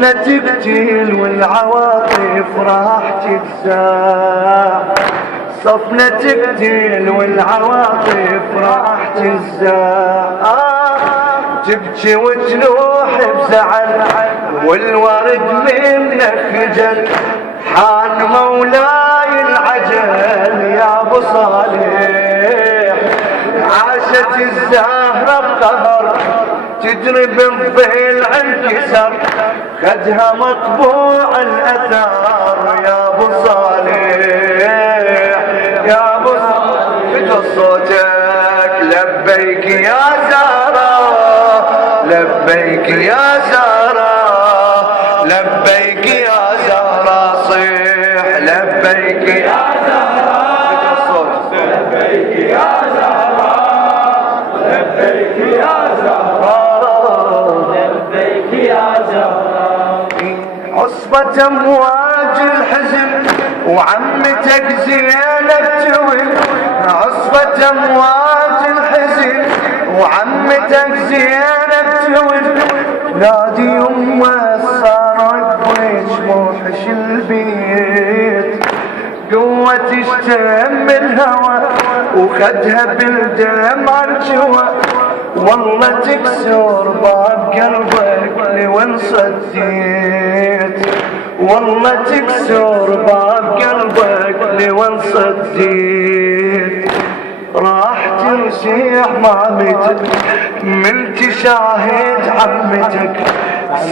صفنا تقتل والعواطف راح تجزع، صفنا تقتل والعواطف راح تجزع. تبكي وتلوح بزعل والورد منك خجل، حان مولاي العجل يا ابو صالح. عاشت الزهرة بقهر تجري بالظل انكسر، خدها مطبوع الاثار يا ابو صالح. يا ابو صالح بدو صوتك لبيك يا زهرة، لبيك يا زهرة، لبيك يا زهرة، صيح لبيك يا زهرة، لبيك يا زهرة، لبيك يا زهرة، لبيك يا زهرة. عصبة امواج الحزن وعمتك زينب توي، عصبة امواج الحزن وعمتك زينب توي، نادي يمه صارت بويج موحش البيت، قوة تشتم الهوى وخدها بالدم عالجوى، والله تكسر باب قلبك لوين صديت، والله تكسر باب قلبك لوين صديت. راح ترشيح مامتك من تشاهد عمتك،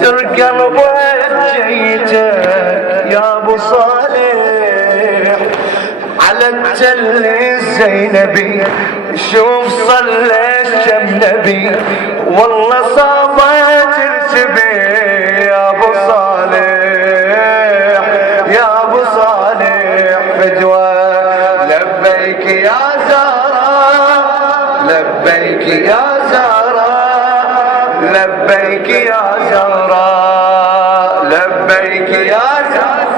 سر قلبك جيتك يا ابو صالح. على التل الزينبي شوف صليت كم نبي، والله صابت ترتبي يا ابو صالح، يا ابو صالح فدوى. لبيك يا زهرة، لبيك يا زهرة، لبيك يا زهرة، لبيك يا زهرة.